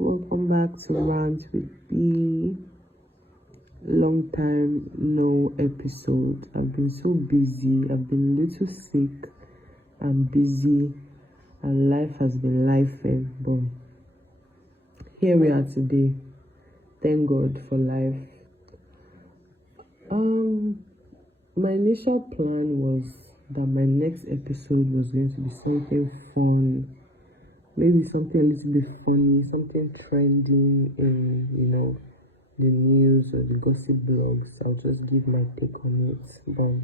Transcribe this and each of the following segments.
Welcome back to Rant with B. Long time no episode. I've been so busy. I've been a little sick and busy, and life has been lifing. But here we are today. Thank God for life. My initial plan was that my next episode was going to be something fun. Maybe something a little bit funny, something trending in, the news or the gossip blogs. I'll just give my take on it. But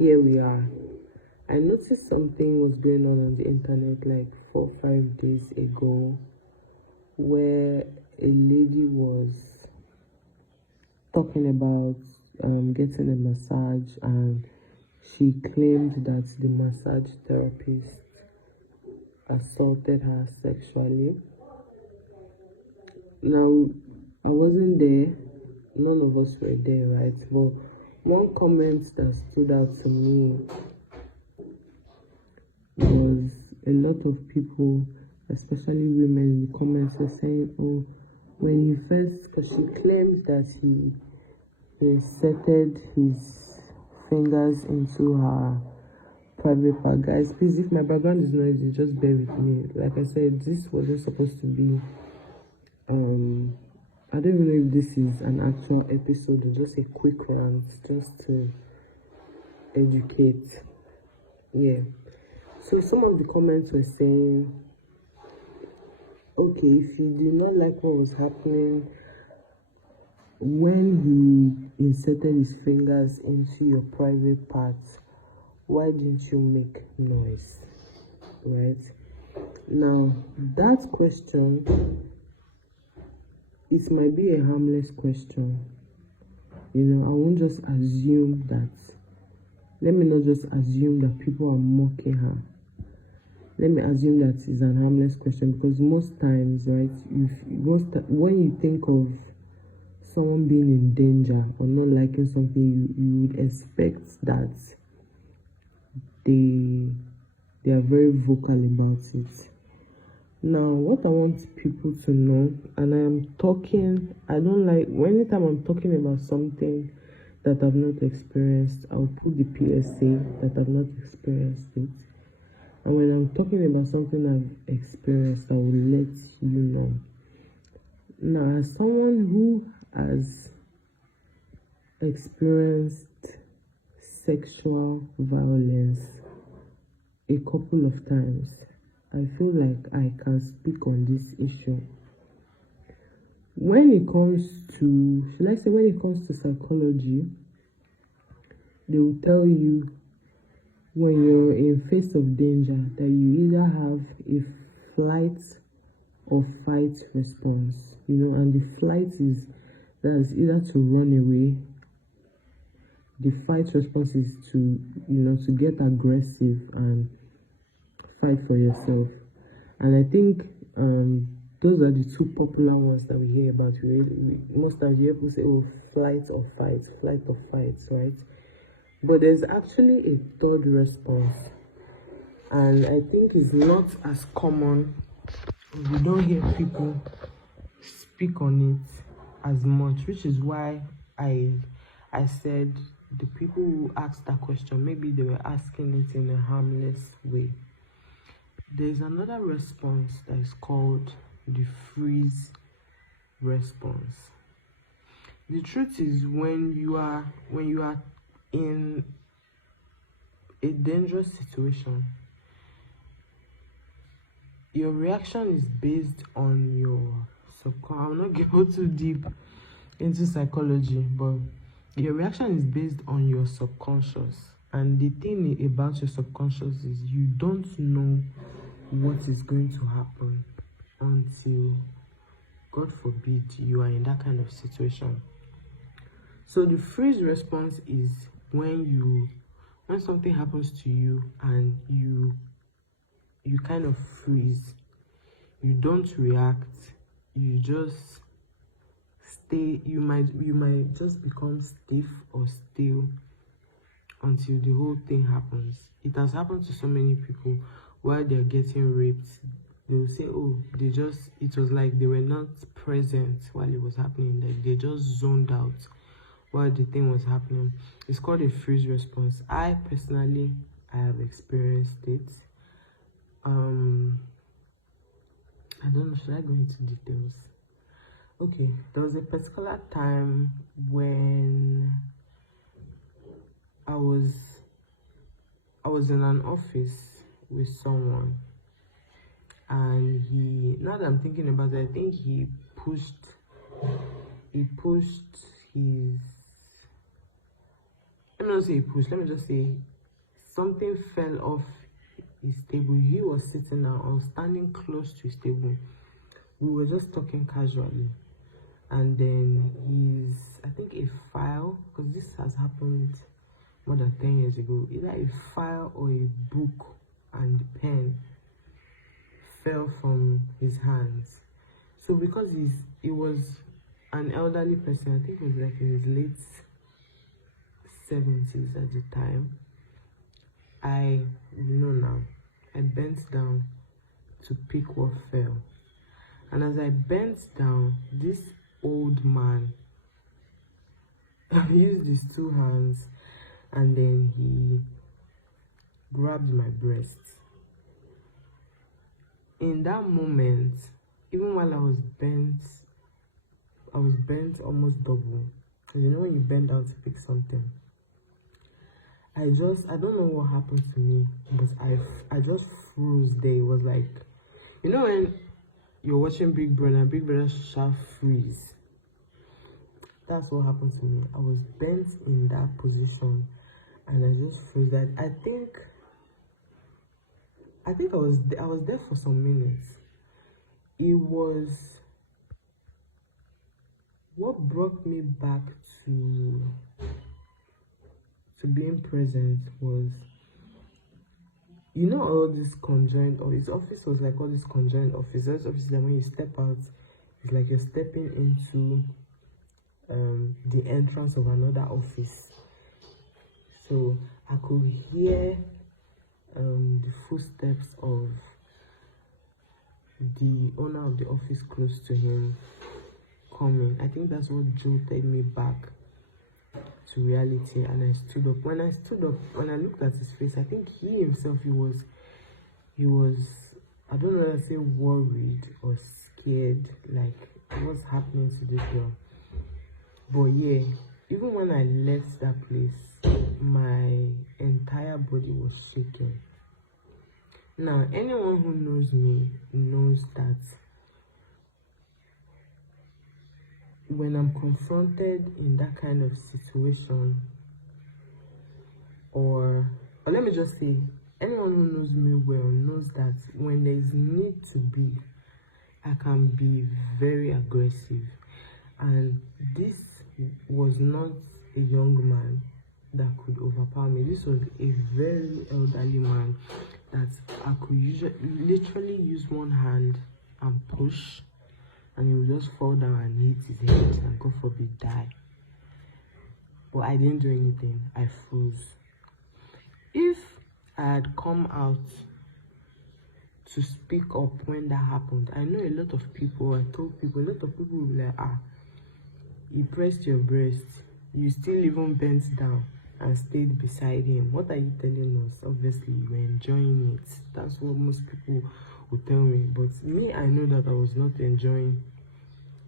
here we are. I noticed something was going on the internet like 4-5 days ago, where a lady was talking about getting a massage, and she claimed that the massage therapist assaulted her sexually. Now, I wasn't there, none of us were there, right? But one comment that stood out to me was a lot of people, especially women, in the comments were saying, oh, when you first, because she claimed that he inserted his fingers into her private part. Guys, please, if my background is noisy, just bear with me. Like I said, this wasn't supposed to be I don't even know if this is an actual episode or just a quick rant, just to educate. Yeah, so some of the comments were saying, okay, if you do not like what was happening when he inserted his fingers into your private parts, why didn't you make noise? Right now, that question, it might be a harmless question. I won't just assume that. Let me not just assume that people are mocking her. Let me assume that it's an harmless question, because most times, right, when you think of someone being in danger or not liking something, you would expect that they are very vocal about it. Now, what I want people to know, and I don't like, anytime I'm talking about something that I've not experienced, I'll put the PSA that I've not experienced it. And when I'm talking about something I've experienced, I will let you know. Now, as someone who has experienced sexual violence a couple of times, I feel like I can speak on this issue. When it comes to psychology, they will tell you when you're in face of danger that you either have a flight or fight response, and the flight that's either to run away. The fight response is to get aggressive and fight for yourself. And I think those are the two popular ones that we hear about. Most times you hear people say, oh, flight or fight, right? But there's actually a third response, and I think it's not as common. We don't hear people speak on it as much, which is why I said the people who asked that question, maybe they were asking it in a harmless way. There's another response that is called the freeze response. The truth is, when you are in a dangerous situation, your reaction is based on your subconscious. I will not go too deep into psychology, but your reaction is based on your subconscious. And the thing about your subconscious is you don't know what is going to happen until, God forbid, you are in that kind of situation. So the freeze response is when something happens to you and you kind of freeze. You don't react. You just stay. You might just become stiff or still until the whole thing happens. It has happened to so many people while they're getting raped. they will say, oh, it was like they were not present while it was happening, like they just zoned out while the thing was happening. It's called a freeze response. I personally, I have experienced it. I don't know, should I go into details? Okay, there was a particular time when I was in an office with someone, and now that I'm thinking about it, I think he pushed his, let me not say he pushed, let me just say something fell off his table. He was sitting down, I was standing close to his table. We were just talking casually, and then I think a file, because this has happened more than 10 years ago, either a file or a book and pen fell from his hands. So because he was an elderly person, I think he was like in his late 70s at the time, I bent down to pick what fell. And as I bent down, this old man used his two hands, and then he grabbed my breast. In that moment, even while I was bent almost double. You know when you bend down to pick something, I don't know what happened to me, but I just froze there. It was like, you know when you're watching Big Brother shall freeze. That's what happened to me. I was bent in that position, and I just froze. That I think I was there for some minutes. It was what brought me back to being present. Was, you know, all this conjoined, or his office was like all this conjoined office. Those offices that when you step out, it's like you're stepping into the entrance of another office. So I could hear the footsteps of the owner of the office close to him coming. I think that's what jolted me back to reality, and I stood up. When I looked at his face, I think he himself, he was I don't know whether to say worried or scared, like what's happening to this girl. But yeah, even when I left that place, my entire body was shaking. Now, anyone who knows me knows that when I'm confronted in that kind of situation, or let me just say, anyone who knows me well knows that when there's need to be, I can be very aggressive. And this was not a young man that could overpower me. This was a very elderly man that I could literally use one hand and push, and he would just fall down and hit his head and God forbid die. But I didn't do anything. I froze. If I had come out to speak up when that happened, I know a lot of people, I told people, a lot of people will be like, you pressed your breast, you still even bent down and stayed beside him. What are you telling us? Obviously, you were enjoying it. That's what most people would tell me. But me, I know that I was not enjoying.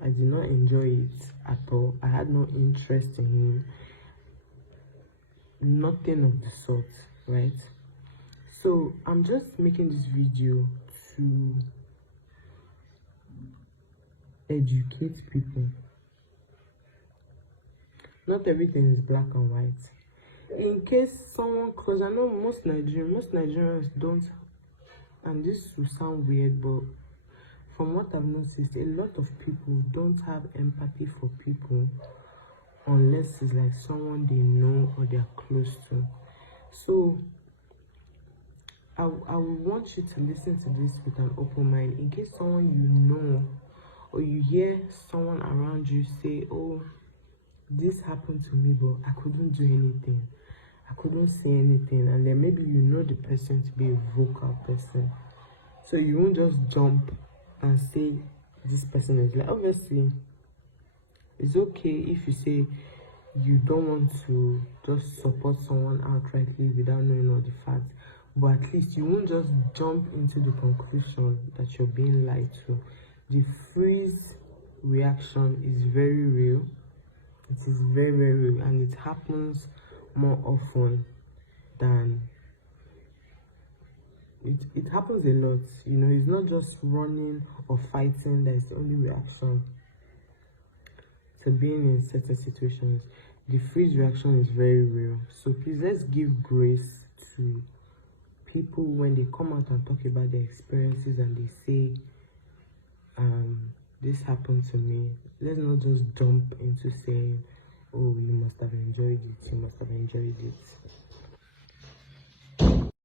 I did not enjoy it at all. I had no interest in him. Nothing of the sort, right? So I'm just making this video to educate people. Not everything is black and white. In case someone, because I know most Nigerians don't, and this will sound weird, but from what I've noticed, a lot of people don't have empathy for people unless it's like someone they know or they're close to. So I would want you to listen to this with an open mind. In case someone you know, or you hear someone around you say, oh, this happened to me, but I couldn't do anything, I couldn't say anything, and then maybe you know the person to be a vocal person, So you won't just jump and say this person is like, obviously it's okay if you say you don't want to just support someone outrightly without knowing all the facts, but at least you won't just jump into the conclusion that you're being lied to. The freeze reaction is very real. It is very, very real, and it happens more often than it happens a lot. It's not just running or fighting that is the only reaction to being in certain situations. The freeze reaction is very real. So please, let's give grace to people when they come out and talk about their experiences and they say, this happened to me. Let's not just jump into saying, oh, you must have enjoyed it, you must have enjoyed it.